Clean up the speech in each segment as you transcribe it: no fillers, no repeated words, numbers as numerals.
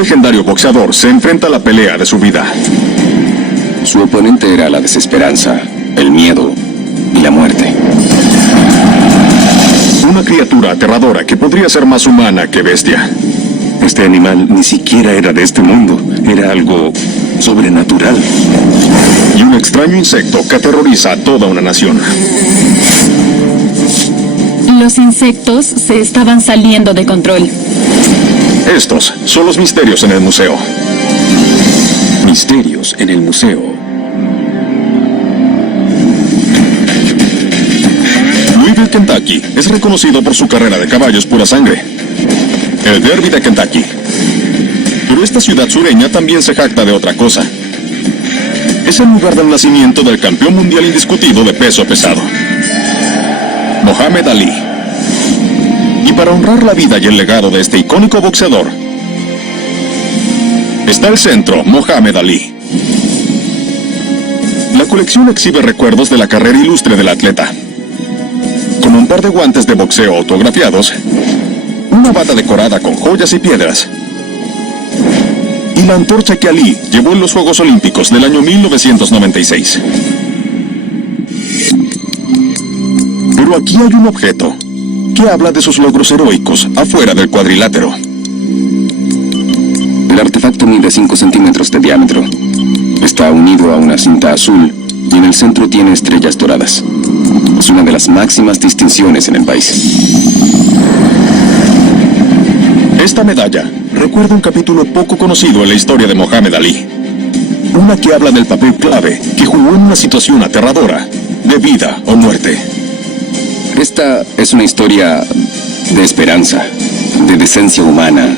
legendario boxeador se enfrenta a la pelea de su vida. Su oponente era la desesperanza, el miedo y la muerte. Una criatura aterradora que podría ser más humana que bestia. Este animal ni siquiera era de este mundo, era algo sobrenatural. Y un extraño insecto que aterroriza a toda una nación. Los insectos se estaban saliendo de control. Estos son los misterios en el museo. Misterios en el museo. Louisville, Kentucky, es reconocido por su carrera de caballos pura sangre, el Derby de Kentucky. Pero esta ciudad sureña también se jacta de otra cosa. Es el lugar del nacimiento del campeón mundial indiscutido de peso pesado, Muhammad Ali. Y para honrar la vida y el legado de este icónico boxeador, está el centro Muhammad Ali. La colección exhibe recuerdos de la carrera ilustre del atleta, como un par de guantes de boxeo autografiados, una bata decorada con joyas y piedras, y la antorcha que Ali llevó en los Juegos Olímpicos del año 1996. Pero aquí hay un objeto que habla de sus logros heroicos afuera del cuadrilátero. El artefacto mide 5 centímetros de diámetro. Está unido a una cinta azul y en el centro tiene estrellas doradas. Es una de las máximas distinciones en el país. Esta medalla recuerda un capítulo poco conocido en la historia de Muhammad Ali. Una que habla del papel clave que jugó en una situación aterradora, de vida o muerte. Esta es una historia de esperanza, de decencia humana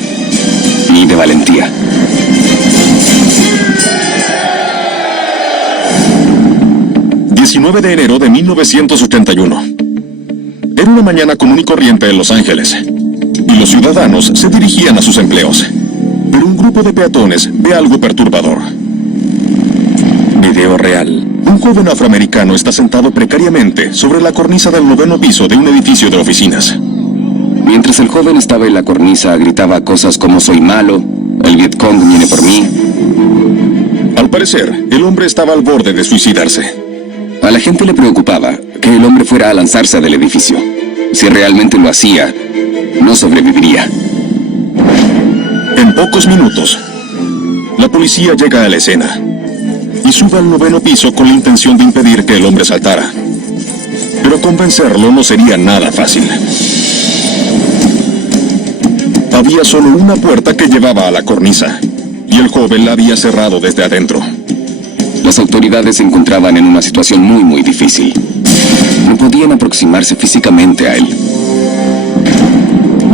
y de valentía. ...19 de enero de 1981. Era una mañana común y corriente en Los Ángeles, y los ciudadanos se dirigían a sus empleos. Pero un grupo de peatones ve algo perturbador. Video real. Un joven afroamericano está sentado precariamente sobre la cornisa del 9º piso de un edificio de oficinas. Mientras el joven estaba en la cornisa, gritaba cosas como "soy malo", "el Vietcong viene por mí". Al parecer, el hombre estaba al borde de suicidarse. A la gente le preocupaba que el hombre fuera a lanzarse del edificio. Si realmente lo hacía, no sobreviviría. En pocos minutos, la policía llega a la escena y sube al 9º piso con la intención de impedir que el hombre saltara. Pero convencerlo no sería nada fácil. Había solo una puerta que llevaba a la cornisa, y el joven la había cerrado desde adentro. Las autoridades se encontraban en una situación muy difícil. No podían aproximarse físicamente a él.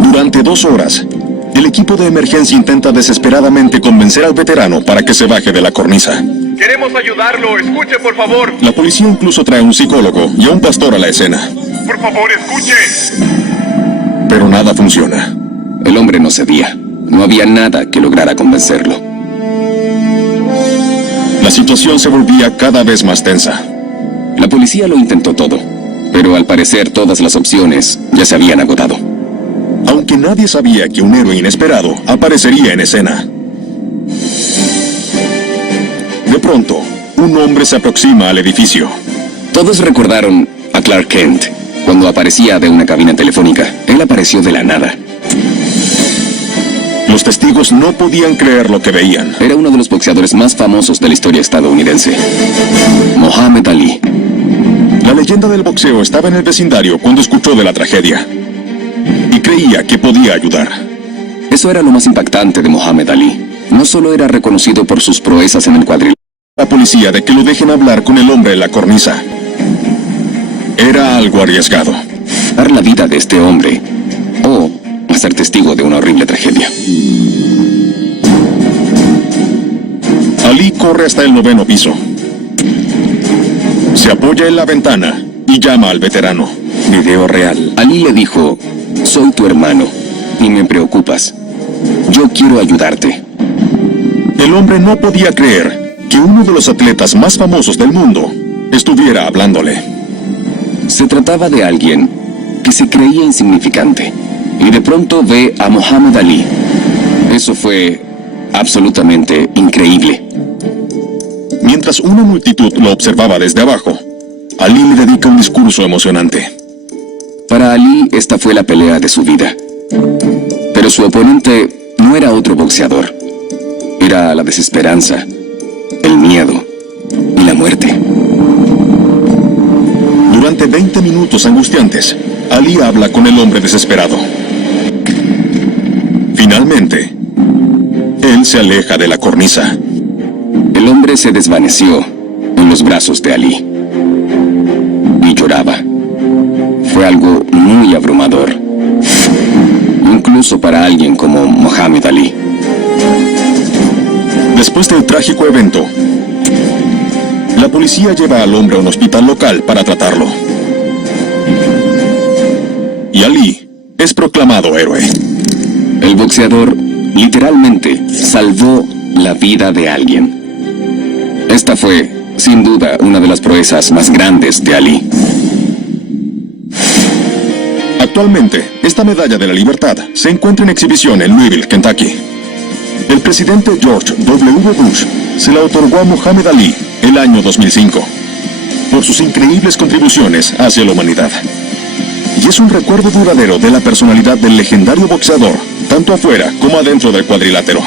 Durante 2 horas, el equipo de emergencia intenta desesperadamente convencer al veterano para que se baje de la cornisa. Queremos ayudarlo, escuche por favor. La policía incluso trae a un psicólogo y a un pastor a la escena. Por favor, escuche. Pero nada funciona. El hombre no cedía. No había nada que lograra convencerlo. La situación se volvía cada vez más tensa. La policía lo intentó todo, pero al parecer todas las opciones ya se habían agotado. Aunque nadie sabía que un héroe inesperado aparecería en escena. De pronto, un hombre se aproxima al edificio. Todos recordaron a Clark Kent cuando aparecía de una cabina telefónica. Él apareció de la nada. Los testigos no podían creer lo que veían. Era uno de los boxeadores más famosos de la historia estadounidense, Muhammad Ali. La leyenda del boxeo estaba en el vecindario cuando escuchó de la tragedia y creía que podía ayudar. Eso era lo más impactante de Muhammad Ali. No solo era reconocido por sus proezas en el cuadrilátero. La policía de que lo dejen hablar con el hombre en la cornisa. Era algo arriesgado. Dar la vida de este hombre o ser testigo de una horrible tragedia. Ali corre hasta el 9º piso. Se apoya en la ventana y llama al veterano. Video real. Ali le dijo: "Soy tu hermano y me preocupas. Yo quiero ayudarte". El hombre no podía creer que uno de los atletas más famosos del mundo estuviera hablándole. Se trataba de alguien que se creía insignificante y de pronto ve a Muhammad Ali. Eso fue absolutamente increíble. Mientras una multitud lo observaba desde abajo, Ali le dedica un discurso emocionante. Para Ali, esta fue la pelea de su vida. Pero su oponente no era otro boxeador. Era la desesperanza, el miedo y la muerte. Durante 20 minutos angustiantes, Ali habla con el hombre desesperado. Finalmente, él se aleja de la cornisa. El hombre se desvaneció en los brazos de Ali y lloraba. Fue algo muy abrumador, incluso para alguien como Muhammad Ali. Después del trágico evento, la policía lleva al hombre a un hospital local para tratarlo. Y Ali es proclamado héroe. El boxeador literalmente salvó la vida de alguien. Esta fue, sin duda, una de las proezas más grandes de Ali. Actualmente, esta medalla de la libertad se encuentra en exhibición en Louisville, Kentucky. El presidente George W. Bush se la otorgó a Muhammad Ali el año 2005 por sus increíbles contribuciones hacia la humanidad. Y es un recuerdo duradero de la personalidad del legendario boxeador, tanto afuera como adentro del cuadrilátero.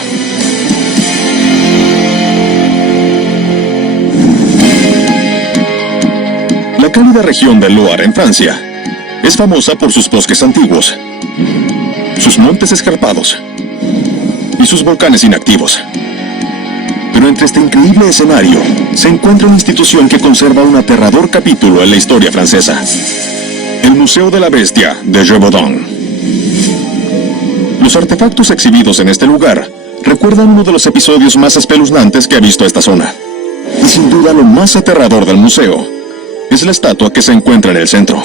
La cálida región del Loire en Francia es famosa por sus bosques antiguos, sus montes escarpados y sus volcanes inactivos. Pero entre este increíble escenario se encuentra una institución que conserva un aterrador capítulo en la historia francesa: el Museo de la Bestia de Gévaudan. Los artefactos exhibidos en este lugar recuerdan uno de los episodios más espeluznantes que ha visto esta zona. Y sin duda lo más aterrador del museo es la estatua que se encuentra en el centro.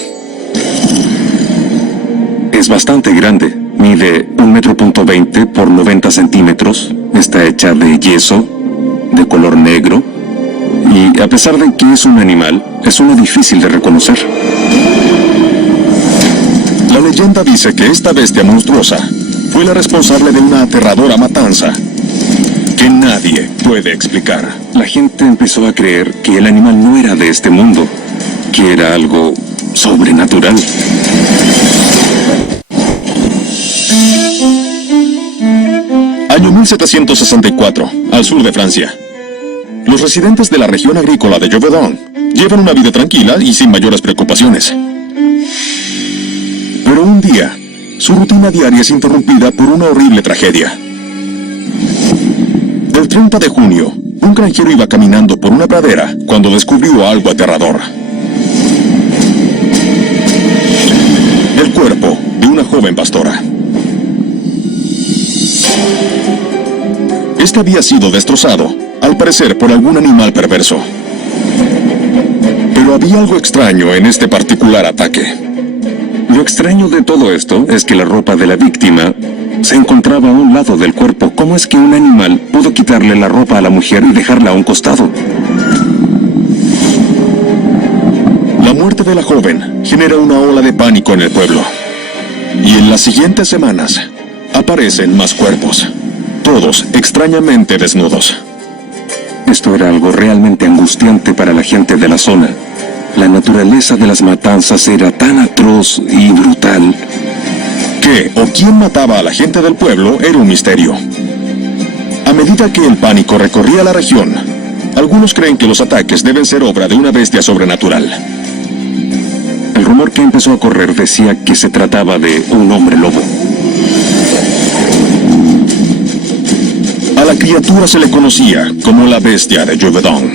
Es bastante grande, mide 1,20 m por 90 centímetros, está hecha de yeso, de color negro, y a pesar de que es un animal, es uno difícil de reconocer. La leyenda dice que esta bestia monstruosa fue la responsable de una aterradora matanza que nadie puede explicar. La gente empezó a creer que el animal no era de este mundo, que era algo sobrenatural. Año 1764, al sur de Francia. Los residentes de la región agrícola de Gévaudan llevan una vida tranquila y sin mayores preocupaciones. Pero un día, su rutina diaria es interrumpida por una horrible tragedia. El 30 de junio, un granjero iba caminando por una pradera cuando descubrió algo aterrador. El cuerpo de una joven pastora. Este había sido destrozado, al parecer por algún animal perverso. Pero había algo extraño en este particular ataque. Lo extraño de todo esto es que la ropa de la víctima se encontraba a un lado del cuerpo. ¿Cómo es que un animal pudo quitarle la ropa a la mujer y dejarla a un costado? La muerte de la joven genera una ola de pánico en el pueblo. Y en las siguientes semanas, aparecen más cuerpos, todos extrañamente desnudos. Esto era algo realmente angustiante para la gente de la zona. La naturaleza de las matanzas era tan atroz y brutal. ¿Qué o quién mataba a la gente del pueblo era un misterio? A medida que el pánico recorría la región, algunos creen que los ataques deben ser obra de una bestia sobrenatural. El rumor que empezó a correr decía que se trataba de un hombre lobo. A la criatura se le conocía como la bestia de Gévaudan.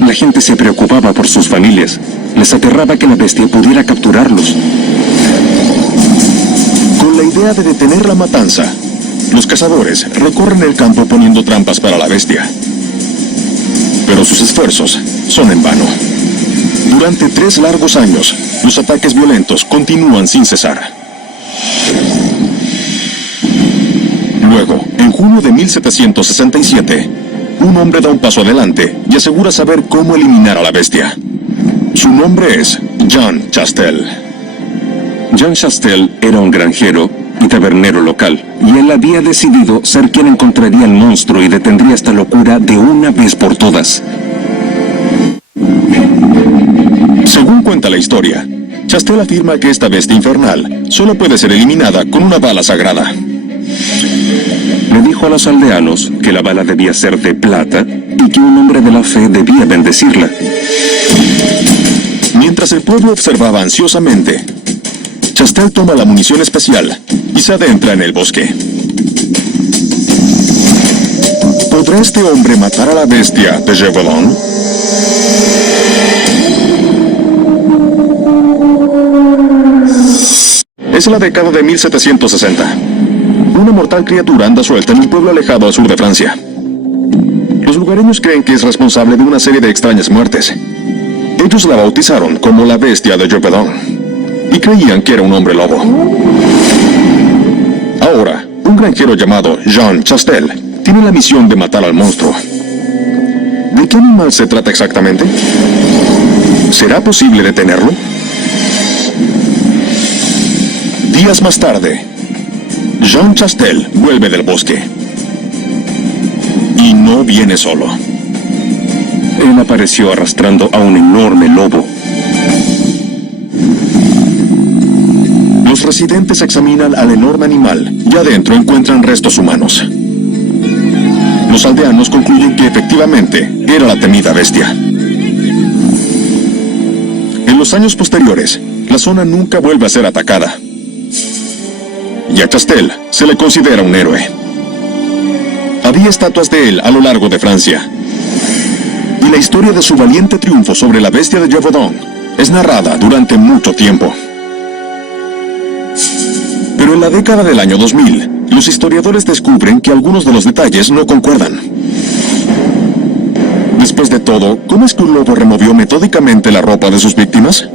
La gente se preocupaba por sus familias. Les aterraba que la bestia pudiera capturarlos. Con la idea de detener la matanza, los cazadores recorren el campo poniendo trampas para la bestia. Pero sus esfuerzos son en vano. Durante 3 largos años, los ataques violentos continúan sin cesar. Luego, en junio de 1767, un hombre da un paso adelante y asegura saber cómo eliminar a la bestia. Su nombre es Jean Chastel. Jean Chastel era un granjero y tabernero local, y él había decidido ser quien encontraría al monstruo y detendría esta locura de una vez por todas. Según cuenta la historia, Chastel afirma que esta bestia infernal solo puede ser eliminada con una bala sagrada. Le dijo a los aldeanos que la bala debía ser de plata y que un hombre de la fe debía bendecirla. Mientras el pueblo observaba ansiosamente, Chastel toma la munición especial y se adentra en el bosque. ¿Podrá este hombre matar a la bestia de Gévaudan? Es la década de 1760. Una mortal criatura anda suelta en un pueblo alejado al sur de Francia. Los lugareños creen que es responsable de una serie de extrañas muertes. Ellos la bautizaron como la bestia de Gévaudan y creían que era un hombre lobo. Ahora, un granjero llamado Jean Chastel tiene la misión de matar al monstruo. ¿De qué animal se trata exactamente? ¿Será posible detenerlo? Días más tarde, Jean Chastel vuelve del bosque. Y no viene solo. Él apareció arrastrando a un enorme lobo. Los residentes examinan al enorme animal y adentro encuentran restos humanos. Los aldeanos concluyen que efectivamente era la temida bestia. En los años posteriores, la zona nunca vuelve a ser atacada. Y a Chastel se le considera un héroe. Había estatuas de él a lo largo de Francia. Y la historia de su valiente triunfo sobre la bestia de Gévaudan es narrada durante mucho tiempo. Pero en la década del año 2000, los historiadores descubren que algunos de los detalles no concuerdan. Después de todo, ¿cómo es que un lobo removió metódicamente la ropa de sus víctimas?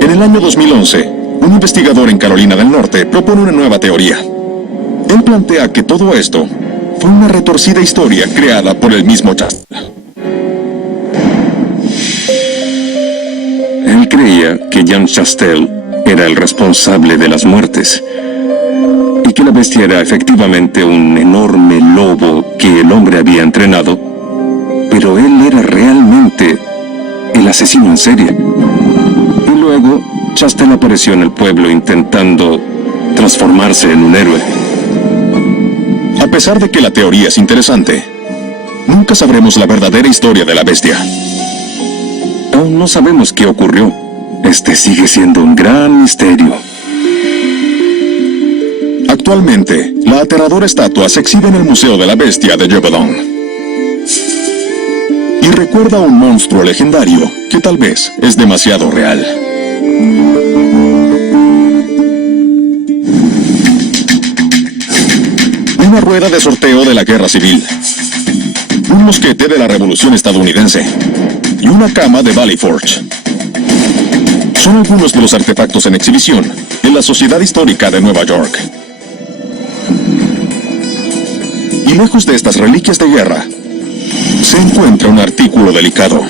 En el año 2011, un investigador en Carolina del Norte propone una nueva teoría. Él plantea que todo esto fue una retorcida historia creada por el mismo Chastel. Él creía que Jean Chastel era el responsable de las muertes y que la bestia era efectivamente un enorme lobo que el hombre había entrenado, pero él era realmente el asesino en serie. Y luego, Chastel apareció en el pueblo intentando transformarse en un héroe. A pesar de que la teoría es interesante, nunca sabremos la verdadera historia de la bestia. Aún no sabemos qué ocurrió. Este sigue siendo un gran misterio. Actualmente, la aterradora estatua se exhibe en el Museo de la Bestia de Gévaudan. Y recuerda a un monstruo legendario que tal vez es demasiado real. Una rueda de sorteo de la Guerra Civil, un mosquete de la Revolución Estadounidense y una cama de Valley Forge. Son algunos de los artefactos en exhibición en la Sociedad Histórica de Nueva York. Y lejos de estas reliquias de guerra, se encuentra un artículo delicado.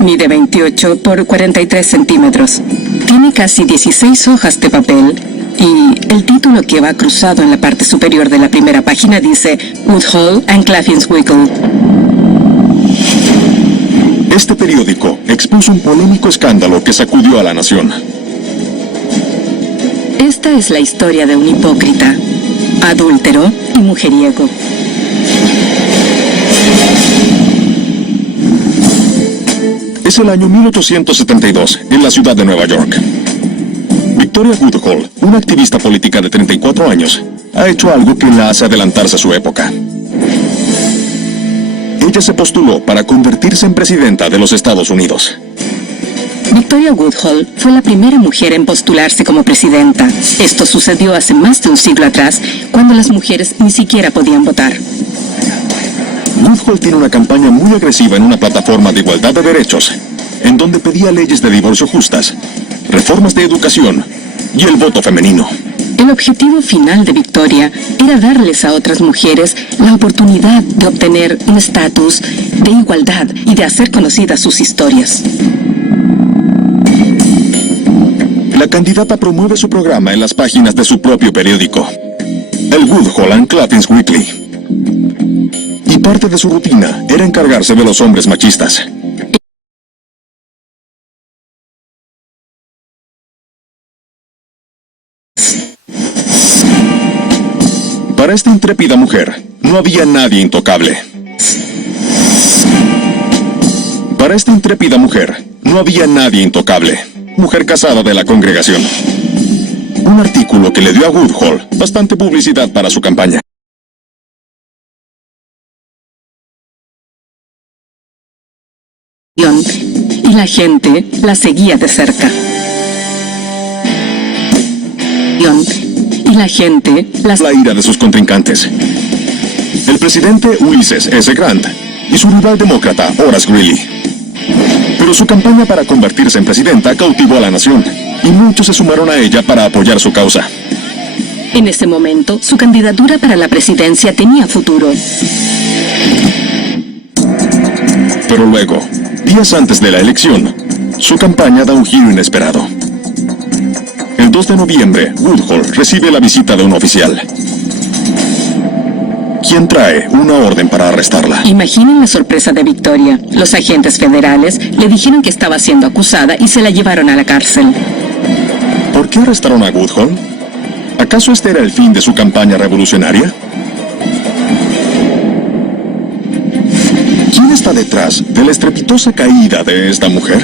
Mide 28 por 43 centímetros. Tiene casi 16 hojas de papel. Y el título que va cruzado en la parte superior de la primera página dice Woodhull and Claffins-Wickle. Este periódico expuso un polémico escándalo que sacudió a la nación. Esta es la historia de un hipócrita, adúltero y mujeriego. Es el año 1872, en la ciudad de Nueva York. Victoria Woodhull, una activista política de 34 años, ha hecho algo que la hace adelantarse a su época. Ella se postuló para convertirse en presidenta de los Estados Unidos. Victoria Woodhull fue la primera mujer en postularse como presidenta. Esto sucedió hace más de un siglo atrás, cuando las mujeres ni siquiera podían votar. Woodhull tiene una campaña muy agresiva en una plataforma de igualdad de derechos, en donde pedía leyes de divorcio justas, reformas de educación y el voto femenino. El objetivo final de Victoria era darles a otras mujeres la oportunidad de obtener un estatus de igualdad y de hacer conocidas sus historias. La la candidata promueve su programa en las páginas de su propio periódico, el Woodhull and Clattins Weekly. Y parte de su rutina era encargarse de los hombres machistas. Para esta intrépida mujer, no había nadie intocable. Para esta intrépida mujer, no había nadie intocable. Mujer casada de la congregación. Un artículo que le dio a Woodhull bastante publicidad para su campaña. Y la gente la seguía de cerca. Y la gente La ira de sus contrincantes. El presidente Ulysses S. Grant y su rival demócrata Horace Greeley. Pero su campaña para convertirse en presidenta cautivó a la nación, y muchos se sumaron a ella para apoyar su causa. En ese momento, su candidatura para la presidencia tenía futuro. Pero luego, días antes de la elección, su campaña da un giro inesperado. El 2 de noviembre, Woodhull recibe la visita de un oficial, quien trae una orden para arrestarla. Imaginen la sorpresa de Victoria. Los agentes federales le dijeron que estaba siendo acusada y se la llevaron a la cárcel. ¿Por qué arrestaron a Woodhull? ¿Acaso este era el fin de su campaña revolucionaria? ¿Quién está detrás de la estrepitosa caída de esta mujer?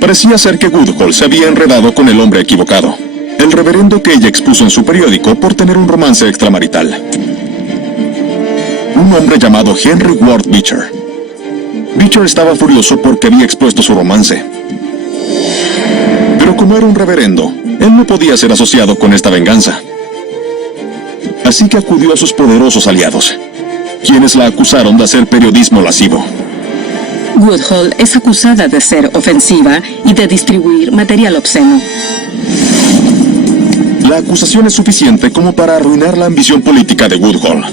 Parecía ser que Woodhull se había enredado con el hombre equivocado, el reverendo que ella expuso en su periódico por tener un romance extramarital. Un hombre llamado Henry Ward Beecher. Beecher estaba furioso porque había expuesto su romance. Pero como era un reverendo, él no podía ser asociado con esta venganza. Así que acudió a sus poderosos aliados, quienes la acusaron de hacer periodismo lascivo. Woodhull es acusada de ser ofensiva y de distribuir material obsceno. La acusación es suficiente como para arruinar la ambición política de Woodhull.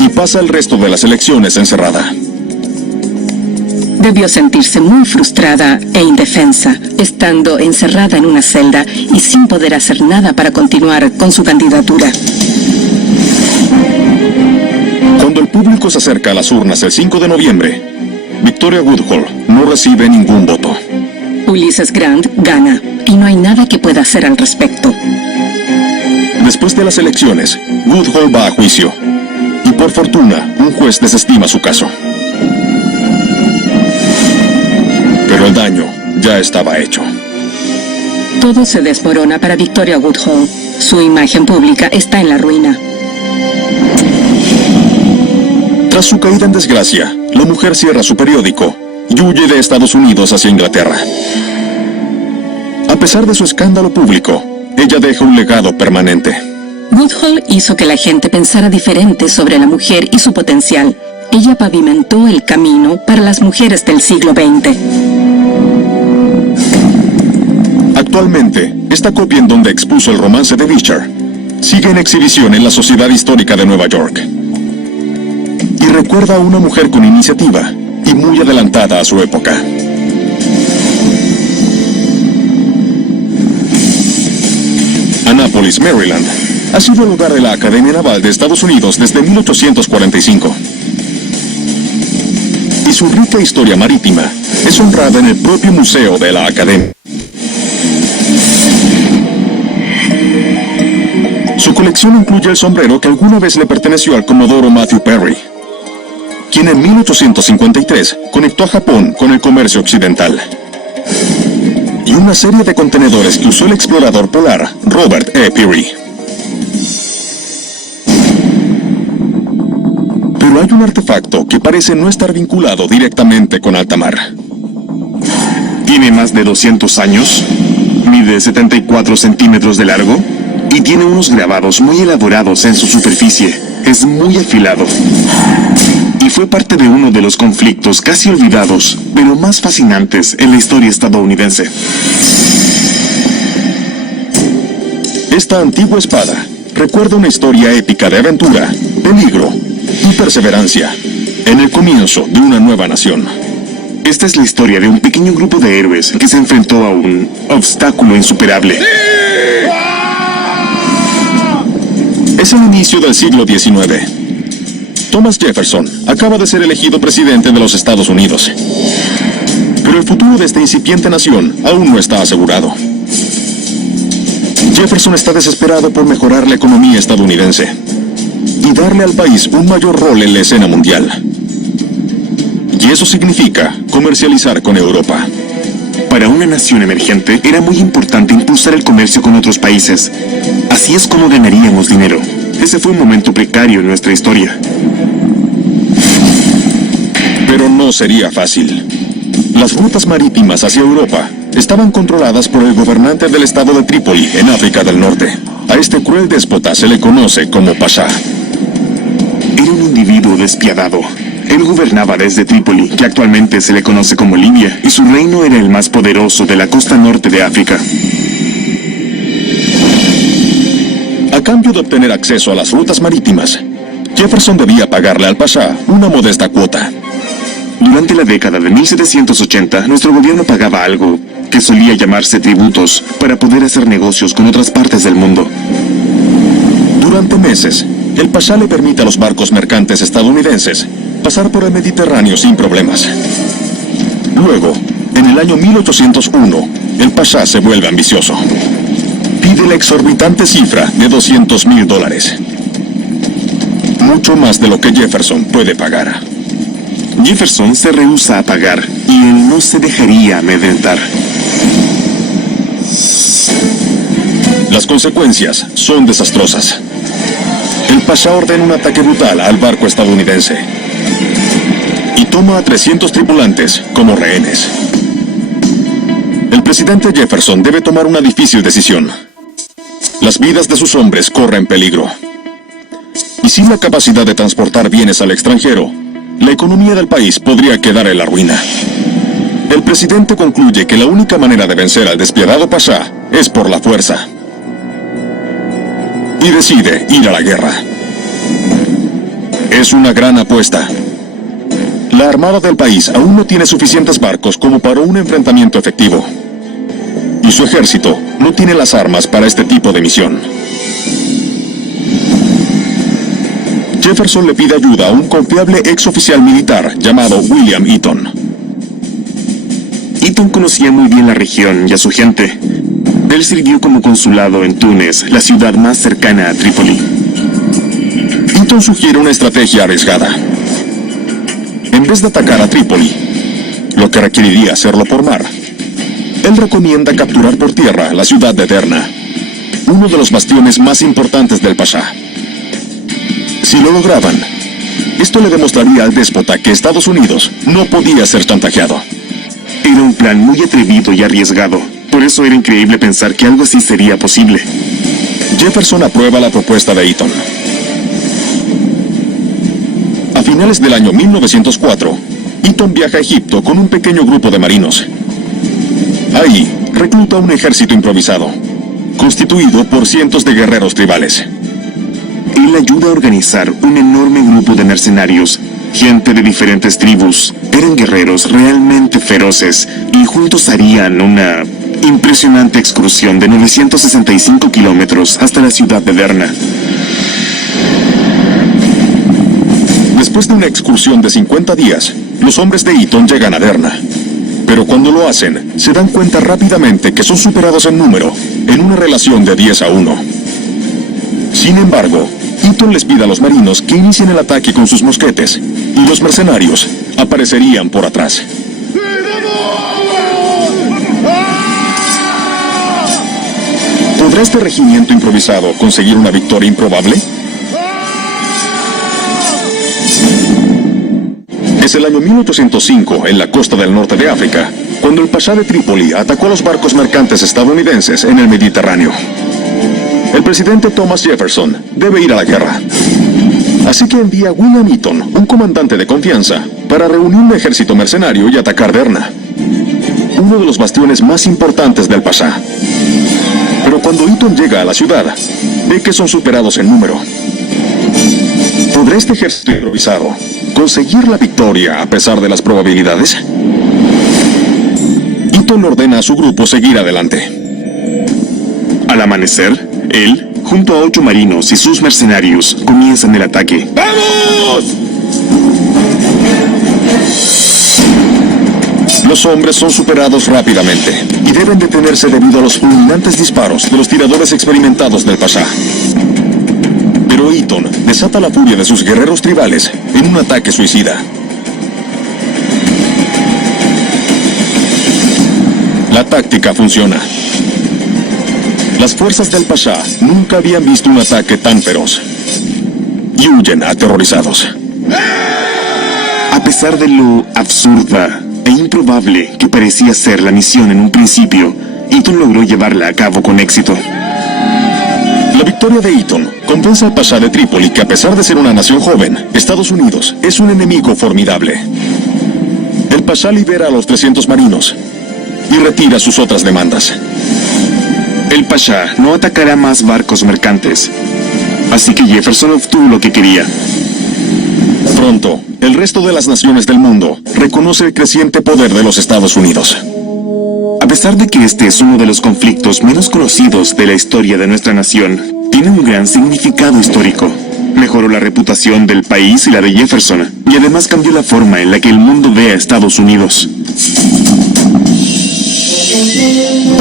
Y pasa el resto de las elecciones encerrada. Debió sentirse muy frustrada e indefensa, estando encerrada en una celda y sin poder hacer nada para continuar con su candidatura. Cuando el público se acerca a las urnas el 5 de noviembre, Victoria Woodhull no recibe ningún voto. Ulysses Grant gana, y no hay nada que pueda hacer al respecto. Después de las elecciones, Woodhull va a juicio, y por fortuna, un juez desestima su caso. Pero el daño ya estaba hecho. Todo se desmorona para Victoria Woodhull. Su imagen pública está en la ruina. Tras su caída en desgracia, la mujer cierra su periódico y huye de Estados Unidos hacia Inglaterra. A pesar de su escándalo público, ella deja un legado permanente. Woodhull hizo que la gente pensara diferente sobre la mujer y su potencial. Ella pavimentó el camino para las mujeres del siglo XX. Actualmente, esta copia en donde expuso el romance de Beecher sigue en exhibición en la Sociedad Histórica de Nueva York. Y recuerda a una mujer con iniciativa y muy adelantada a su época. Annapolis, Maryland, ha sido el lugar de la Academia Naval de Estados Unidos desde 1845. Y su rica historia marítima es honrada en el propio museo de la Academia. Su colección incluye el sombrero que alguna vez le perteneció al comodoro Matthew Perry, quien en 1853 conectó a Japón con el comercio occidental. Y una serie de contenedores que usó el explorador polar Robert E. Peary. Pero hay un artefacto que parece no estar vinculado directamente con alta mar. Tiene más de 200 años, mide 74 centímetros de largo y tiene unos grabados muy elaborados en su superficie. Es muy afilado. Y fue parte de uno de los conflictos casi olvidados, pero más fascinantes en la historia estadounidense. Esta antigua espada recuerda una historia épica de aventura, peligro y perseverancia en el comienzo de una nueva nación. Esta es la historia de un pequeño grupo de héroes que se enfrentó a un obstáculo insuperable. Es el inicio del siglo XIX. Thomas Jefferson acaba de ser elegido presidente de los Estados Unidos. Pero el futuro de esta incipiente nación aún no está asegurado. Jefferson está desesperado por mejorar la economía estadounidense y darle al país un mayor rol en la escena mundial. Y eso significa comercializar con Europa. Para una nación emergente era muy importante impulsar el comercio con otros países. Así es como ganaríamos dinero. Ese fue un momento precario en nuestra historia. Pero no sería fácil. Las rutas marítimas hacia Europa estaban controladas por el gobernante del estado de Trípoli, en África del Norte. A este cruel déspota se le conoce como Pasha. Era un individuo despiadado. Él gobernaba desde Trípoli, que actualmente se le conoce como Libia, y su reino era el más poderoso de la costa norte de África. A cambio de obtener acceso a las rutas marítimas, Jefferson debía pagarle al Pasha una modesta cuota. Durante la década de 1780, nuestro gobierno pagaba algo que solía llamarse tributos para poder hacer negocios con otras partes del mundo. Durante meses, el Pasha le permite a los barcos mercantes estadounidenses pasar por el Mediterráneo sin problemas. Luego, en el año 1801, el Pasha se vuelve ambicioso. Pide la exorbitante cifra de $200,000. Mucho más de lo que Jefferson puede pagar. Jefferson se rehúsa a pagar y él no se dejaría amedrentar. Las consecuencias son desastrosas. El Pasha ordena un ataque brutal al barco estadounidense y toma a 300 tripulantes como rehenes. El presidente Jefferson debe tomar una difícil decisión. Las vidas de sus hombres corren peligro. Y sin la capacidad de transportar bienes al extranjero, la economía del país podría quedar en la ruina. El presidente concluye que la única manera de vencer al despiadado Pasha es por la fuerza. Y decide ir a la guerra. Es una gran apuesta. La armada del país aún no tiene suficientes barcos como para un enfrentamiento efectivo. Y su ejército no tiene las armas para este tipo de misión. Jefferson le pide ayuda a un confiable ex oficial militar llamado William Eaton. Eaton conocía muy bien la región y a su gente. Él sirvió como consulado en Túnez, la ciudad más cercana a Trípoli. Eaton sugiere una estrategia arriesgada. En vez de atacar a Trípoli, lo que requeriría hacerlo por mar, él recomienda capturar por tierra la ciudad de Derna, uno de los bastiones más importantes del Pasha. Si lo lograban, esto le demostraría al déspota que Estados Unidos no podía ser chantajeado. Era un plan muy atrevido y arriesgado. Por eso era increíble pensar que algo así sería posible. Jefferson aprueba la propuesta de Eaton. A finales del año 1904, Eaton viaja a Egipto con un pequeño grupo de marinos. Ahí, recluta un ejército improvisado, constituido por cientos de guerreros tribales. Él ayuda a organizar un enorme grupo de mercenarios, gente de diferentes tribus. Eran guerreros realmente feroces y juntos harían una impresionante excursión de 965 kilómetros hasta la ciudad de Derna. Después de una excursión de 50 días, los hombres de Eaton llegan a Derna. Pero cuando lo hacen, se dan cuenta rápidamente que son superados en número, en una relación de 10-1. Sin embargo, Eaton les pide a los marinos que inicien el ataque con sus mosquetes, y los mercenarios aparecerían por atrás. ¿Podrá este regimiento improvisado conseguir una victoria improbable? Es el año 1805, en la costa del norte de África, cuando el Pasha de Trípoli atacó a los barcos mercantes estadounidenses en el Mediterráneo. El presidente Thomas Jefferson debe ir a la guerra. Así que envía a William Eaton, un comandante de confianza, para reunir un ejército mercenario y atacar Derna, uno de los bastiones más importantes del Pasha. Pero cuando Eaton llega a la ciudad, ve que son superados en número. ¿Podrá este ejército improvisado conseguir la victoria a pesar de las probabilidades? Eaton ordena a su grupo seguir adelante. Al amanecer, él, junto a 8 marinos y sus mercenarios, comienzan el ataque. ¡Vamos! Los hombres son superados rápidamente y deben detenerse debido a los fulminantes disparos de los tiradores experimentados del Pasha. Pero Eaton desata la furia de sus guerreros tribales en un ataque suicida. La táctica funciona. Las fuerzas del Pasha nunca habían visto un ataque tan feroz y huyen aterrorizados. A pesar de lo absurda e improbable que parecía ser la misión en un principio, Eaton logró llevarla a cabo con éxito. La victoria de Eaton convence al Pasha de Trípoli que, a pesar de ser una nación joven, Estados Unidos es un enemigo formidable. El Pasha libera a los 300 marinos y retira sus otras demandas. El Pasha no atacará más barcos mercantes, así que Jefferson obtuvo lo que quería. Pronto, el resto de las naciones del mundo reconoce el creciente poder de los Estados Unidos. A pesar de que este es uno de los conflictos menos conocidos de la historia de nuestra nación, tiene un gran significado histórico. Mejoró la reputación del país y la de Jefferson, y además cambió la forma en la que el mundo ve a Estados Unidos.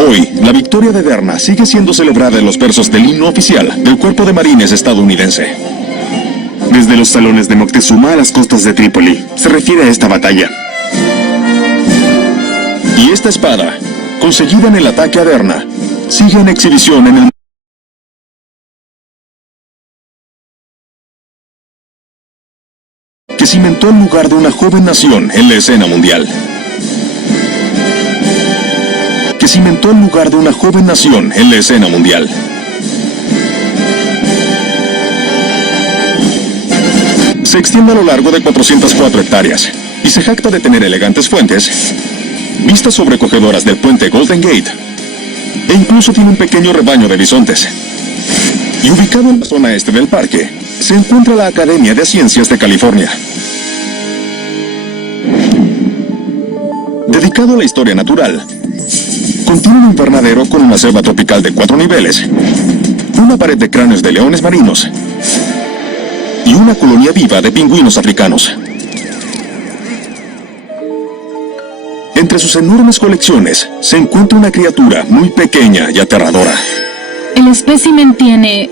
Hoy, la victoria de Derna sigue siendo celebrada en los versos del himno oficial del Cuerpo de Marines estadounidense. Desde los salones de Moctezuma a las costas de Trípoli, se refiere a esta batalla. Y esta espada, conseguida en el ataque a Derna, sigue en exhibición en el que cimentó el lugar de una joven nación en la escena mundial. Que cimentó el lugar de una joven nación en la escena mundial. Se extiende a lo largo de 404 hectáreas y se jacta de tener elegantes fuentes, vistas sobrecogedoras del puente Golden Gate, e incluso tiene un pequeño rebaño de bisontes. Y ubicado en la zona este del parque, se encuentra la Academia de Ciencias de California. Dedicado a la historia natural, contiene un invernadero con una selva tropical de 4 niveles, una pared de cráneos de leones marinos y una colonia viva de pingüinos africanos. Entre sus enormes colecciones se encuentra una criatura muy pequeña y aterradora. El espécimen tiene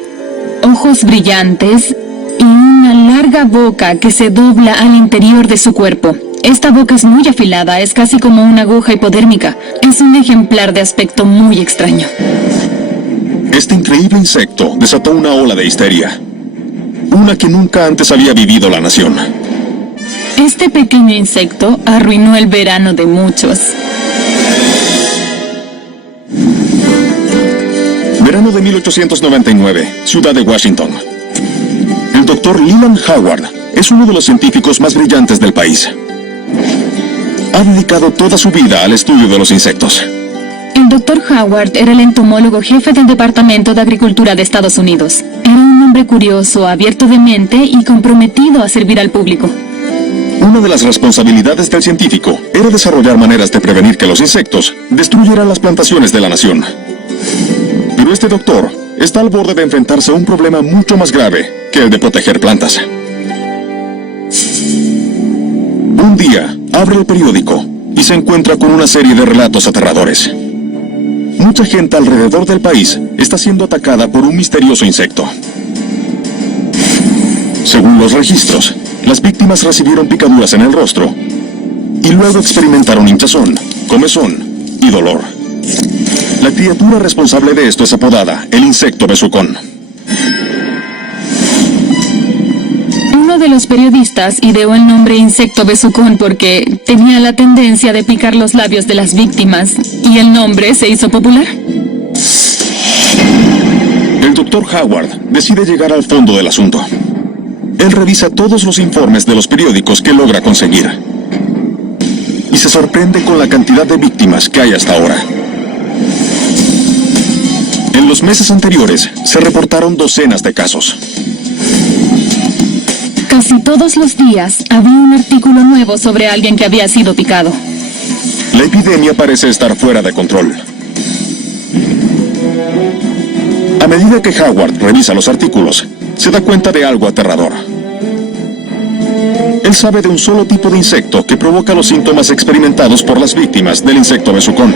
ojos brillantes y una larga boca que se dobla al interior de su cuerpo. Esta boca es muy afilada, es casi como una aguja hipodérmica. Es un ejemplar de aspecto muy extraño. Este increíble insecto desató una ola de histeria, una que nunca antes había vivido la nación. Este pequeño insecto arruinó el verano de muchos. Verano de 1899, ciudad de Washington. El doctor Leland Howard es uno de los científicos más brillantes del país. Ha dedicado toda su vida al estudio de los insectos. El Dr. Howard era el entomólogo jefe del Departamento de Agricultura de Estados Unidos. Era un hombre curioso, abierto de mente y comprometido a servir al público. Una de las responsabilidades del científico era desarrollar maneras de prevenir que los insectos destruyeran las plantaciones de la nación. Pero este doctor está al borde de enfrentarse a un problema mucho más grave que el de proteger plantas. Un día, abre el periódico y se encuentra con una serie de relatos aterradores. Mucha gente alrededor del país está siendo atacada por un misterioso insecto. Según los registros, las víctimas recibieron picaduras en el rostro y luego experimentaron hinchazón, comezón y dolor. La criatura responsable de esto es apodada el insecto besucón. Uno de los periodistas ideó el nombre insecto besucón porque tenía la tendencia de picar los labios de las víctimas y el nombre se hizo popular. El doctor Howard decide llegar al fondo del asunto. Él revisa todos los informes de los periódicos que logra conseguir y se sorprende con la cantidad de víctimas que hay hasta ahora. En los meses anteriores se reportaron docenas de casos. Casi todos los días había un artículo nuevo sobre alguien que había sido picado. La epidemia parece estar fuera de control. A medida que Howard revisa los artículos, se da cuenta de algo aterrador. Él sabe de un solo tipo de insecto que provoca los síntomas experimentados por las víctimas del insecto besucón.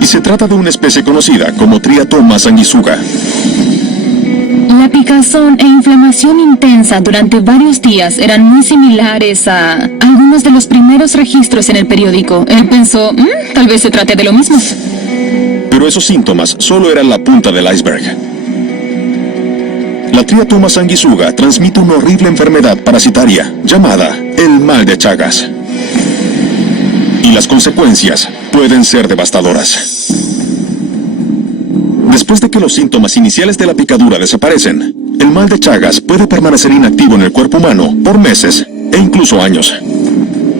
Y se trata de una especie conocida como Triatoma sanguisuga. La picazón e inflamación intensa durante varios días eran muy similares a algunos de los primeros registros en el periódico. Él pensó, tal vez se trate de lo mismo. Pero esos síntomas solo eran la punta del iceberg. La Triatoma sanguisuga transmite una horrible enfermedad parasitaria llamada el mal de Chagas. Y las consecuencias pueden ser devastadoras. Después de que los síntomas iniciales de la picadura desaparecen, el mal de Chagas puede permanecer inactivo en el cuerpo humano por meses e incluso años.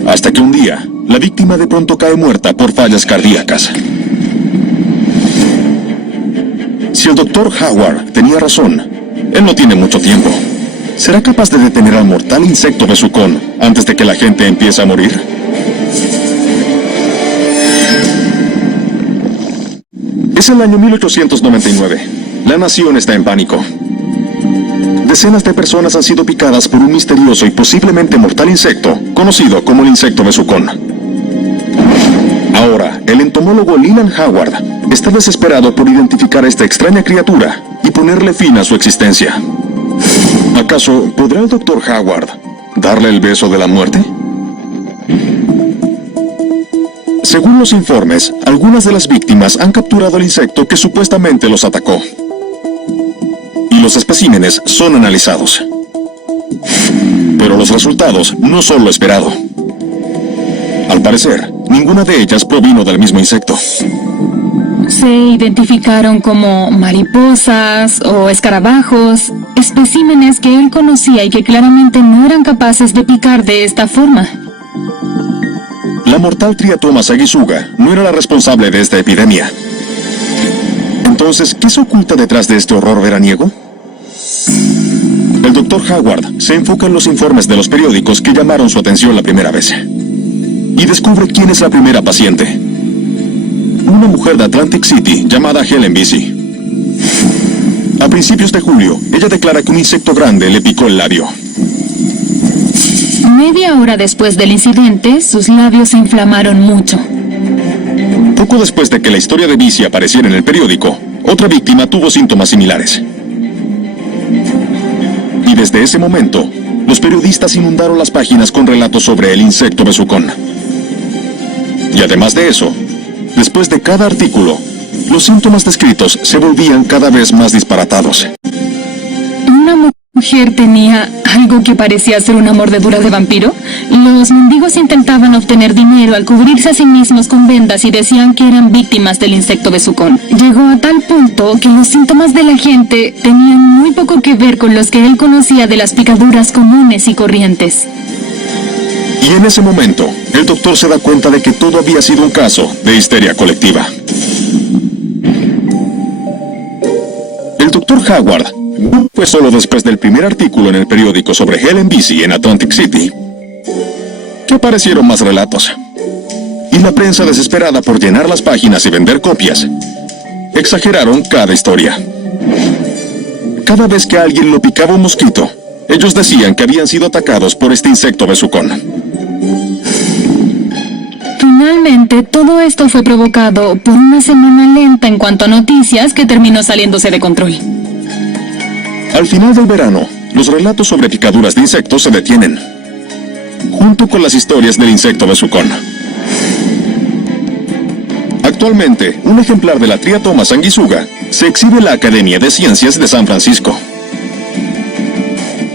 Hasta que un día, la víctima de pronto cae muerta por fallas cardíacas. Si el Dr. Howard tenía razón, él no tiene mucho tiempo. ¿Será capaz de detener al mortal insecto besucón antes de que la gente empiece a morir? Es el año 1899. La nación está en pánico. Decenas de personas han sido picadas por un misterioso y posiblemente mortal insecto, conocido como el insecto besucón. Ahora, el entomólogo Leland Howard está desesperado por identificar a esta extraña criatura y ponerle fin a su existencia. ¿Acaso podrá el Dr. Howard darle el beso de la muerte? Según los informes, algunas de las víctimas han capturado el insecto que supuestamente los atacó. Y los especímenes son analizados. Pero los resultados no son lo esperado. Al parecer, ninguna de ellas provino del mismo insecto. Se identificaron como mariposas o escarabajos, especímenes que él conocía y que claramente no eran capaces de picar de esta forma. La mortal Triatoma sanguisuga no era la responsable de esta epidemia. Entonces, ¿qué se oculta detrás de este horror veraniego? El Dr. Howard se enfoca en los informes de los periódicos que llamaron su atención la primera vez. Y descubre quién es la primera paciente. Una mujer de Atlantic City llamada Helen Vesey. A principios de julio, ella declara que un insecto grande le picó el labio. Media hora después del incidente, sus labios se inflamaron mucho. Poco después de que la historia de Vesey apareciera en el periódico, otra víctima tuvo síntomas similares. Y desde ese momento, los periodistas inundaron las páginas con relatos sobre el insecto besucón. Y además de eso, después de cada artículo, los síntomas descritos se volvían cada vez más disparatados. ¿Una mujer tenía algo que parecía ser una mordedura de vampiro? Los mendigos intentaban obtener dinero al cubrirse a sí mismos con vendas y decían que eran víctimas del insecto besucón. Llegó a tal punto que los síntomas de la gente tenían muy poco que ver con los que él conocía de las picaduras comunes y corrientes. Y en ese momento, el doctor se da cuenta de que todo había sido un caso de histeria colectiva. El doctor Howard no fue solo después del primer artículo en el periódico sobre Helen Vesey en Atlantic City que aparecieron más relatos. Y la prensa, desesperada por llenar las páginas y vender copias, exageraron cada historia. Cada vez que a alguien lo picaba un mosquito, ellos decían que habían sido atacados por este insecto besucón. Finalmente, todo esto fue provocado por una semana lenta en cuanto a noticias que terminó saliéndose de control. Al final del verano, los relatos sobre picaduras de insectos se detienen, junto con las historias del insecto besucón. Actualmente, un ejemplar de la Triatoma sanguisuga se exhibe en la Academia de Ciencias de San Francisco.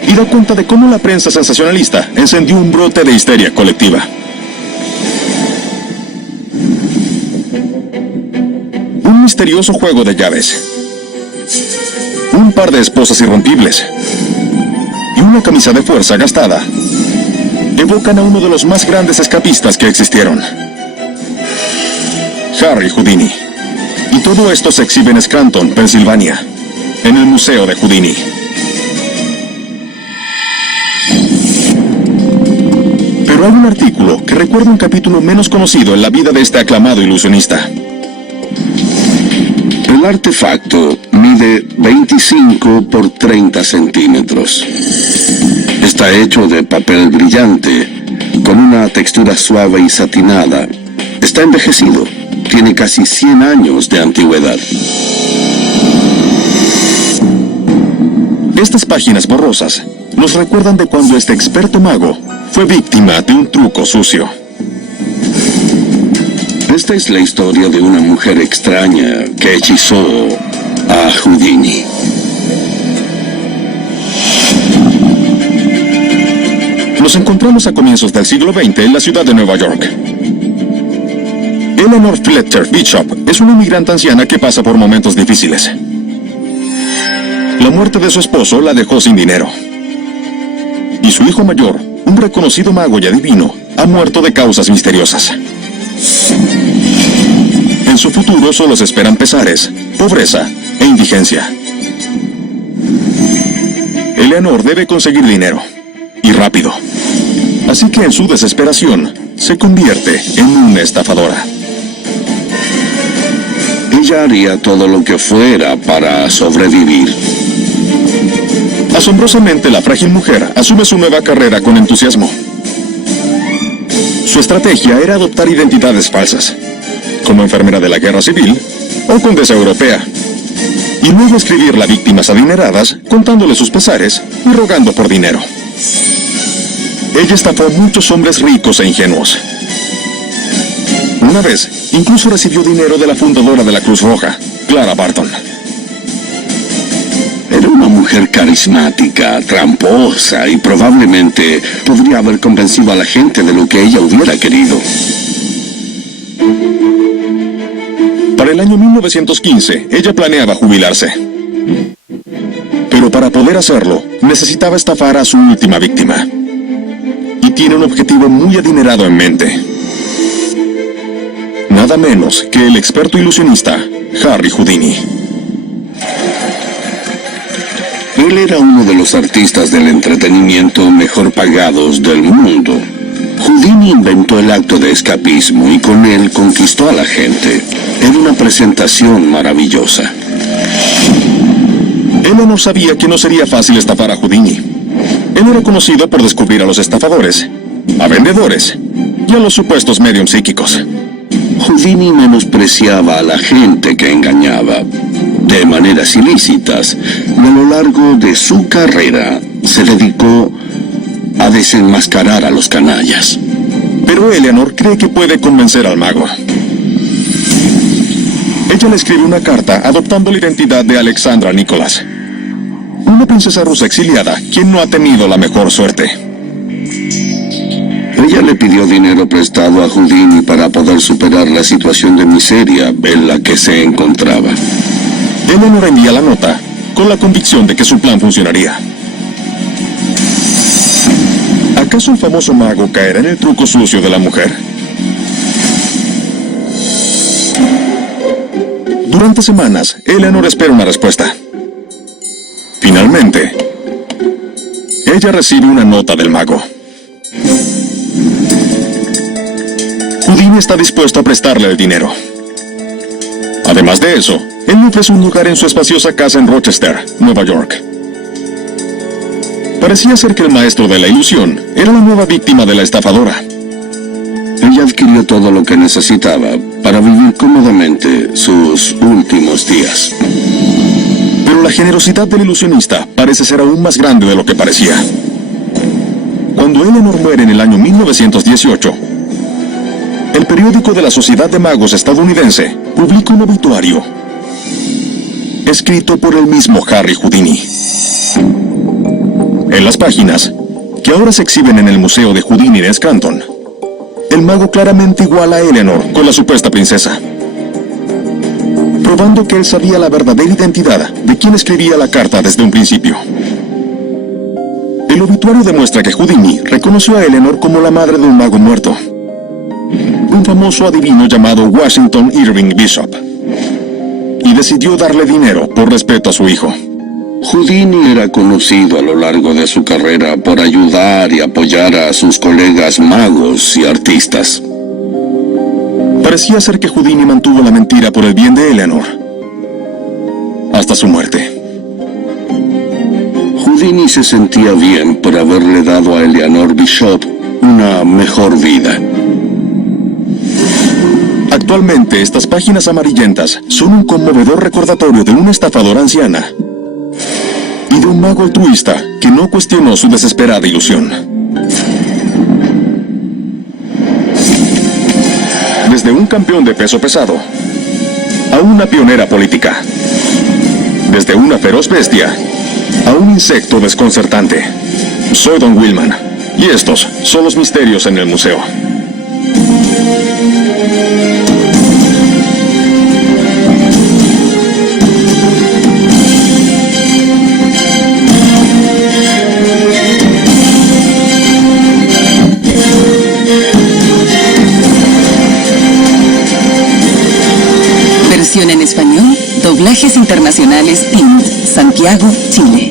Y da cuenta de cómo la prensa sensacionalista encendió un brote de histeria colectiva. Un misterioso juego de llaves, un par de esposas irrompibles y una camisa de fuerza gastada evocan a uno de los más grandes escapistas que existieron, Harry Houdini. Y todo esto se exhibe en Scranton, Pensilvania, en el Museo de Houdini. Pero hay un artículo que recuerda un capítulo menos conocido en la vida de este aclamado ilusionista. El artefacto mide 25 por 30 centímetros. Está hecho de papel brillante, con una textura suave y satinada. Está envejecido. Tiene casi 100 años de antigüedad. Estas páginas borrosas nos recuerdan de cuando este experto mago fue víctima de un truco sucio. Esta es la historia de una mujer extraña que hechizó a Houdini. Nos encontramos a comienzos del siglo XX en la ciudad de Nueva York. Eleanor Fletcher Bishop es una inmigrante anciana que pasa por momentos difíciles. La muerte de su esposo la dejó sin dinero. Y su hijo mayor, un reconocido mago y adivino, ha muerto de causas misteriosas. En su futuro solo se esperan pesares, pobreza e indigencia. Eleanor debe conseguir dinero, y rápido. Así que en su desesperación, se convierte en una estafadora. Ella haría todo lo que fuera para sobrevivir. Asombrosamente, la frágil mujer asume su nueva carrera con entusiasmo. Su estrategia era adoptar identidades falsas, como enfermera de la guerra civil o condesa europea, y luego escribirle a víctimas adineradas contándole sus pesares y rogando por dinero. Ella estafó a muchos hombres ricos e ingenuos. Una vez, incluso recibió dinero de la fundadora de la Cruz Roja, Clara Barton. Era una mujer carismática, tramposa y probablemente podría haber convencido a la gente de lo que ella hubiera querido. Para el año 1915, ella planeaba jubilarse. Pero para poder hacerlo, necesitaba estafar a su última víctima. Y tiene un objetivo muy adinerado en mente. Nada menos que el experto ilusionista, Harry Houdini. Él era uno de los artistas del entretenimiento mejor pagados del mundo. Houdini inventó el acto de escapismo y con él conquistó a la gente. Era una presentación maravillosa. Eleanor sabía que no sería fácil estafar a Houdini. Él era conocido por descubrir a los estafadores, a vendedores y a los supuestos mediums psíquicos. Houdini menospreciaba a la gente que engañaba de maneras ilícitas y a lo largo de su carrera se dedicó a desenmascarar a los canallas. Pero Eleanor cree que puede convencer al mago. Ella le escribe una carta adoptando la identidad de Alexandra Nicholas, una princesa rusa exiliada quien no ha tenido la mejor suerte. Ella le pidió dinero prestado a Houdini para poder superar la situación de miseria en la que se encontraba. Eleanor envía la nota con la convicción de que su plan funcionaría. ¿Acaso el famoso mago caerá en el truco sucio de la mujer? Durante semanas, Eleanor espera una respuesta. Finalmente, ella recibe una nota del mago. Houdini está dispuesto a prestarle el dinero. Además de eso, él le ofrece un lugar en su espaciosa casa en Rochester, Nueva York. Parecía ser que el maestro de la ilusión era la nueva víctima de la estafadora. Ella adquirió todo lo que necesitaba para vivir cómodamente sus últimos días. Pero la generosidad del ilusionista parece ser aún más grande de lo que parecía. Cuando Eleanor muere en el año 1918, el periódico de la Sociedad de Magos estadounidense publica un obituario escrito por el mismo Harry Houdini. En las páginas, que ahora se exhiben en el Museo de Houdini de Scranton, el mago claramente iguala a Eleanor con la supuesta princesa, probando que él sabía la verdadera identidad de quien escribía la carta desde un principio. El obituario demuestra que Houdini reconoció a Eleanor como la madre de un mago muerto, un famoso adivino llamado Washington Irving Bishop, y decidió darle dinero por respeto a su hijo. Houdini era conocido a lo largo de su carrera por ayudar y apoyar a sus colegas magos y artistas. Parecía ser que Houdini mantuvo la mentira por el bien de Eleanor. Hasta su muerte. Houdini se sentía bien por haberle dado a Eleanor Bishop una mejor vida. Actualmente, estas páginas amarillentas son un conmovedor recordatorio de una estafadora anciana y de un mago altruista que no cuestionó su desesperada ilusión. Desde un campeón de peso pesado a una pionera política. Desde una feroz bestia a un insecto desconcertante. Soy Don Willman y estos son los misterios en el museo. Versión en español, Doblajes Internacionales Team, Santiago, Chile.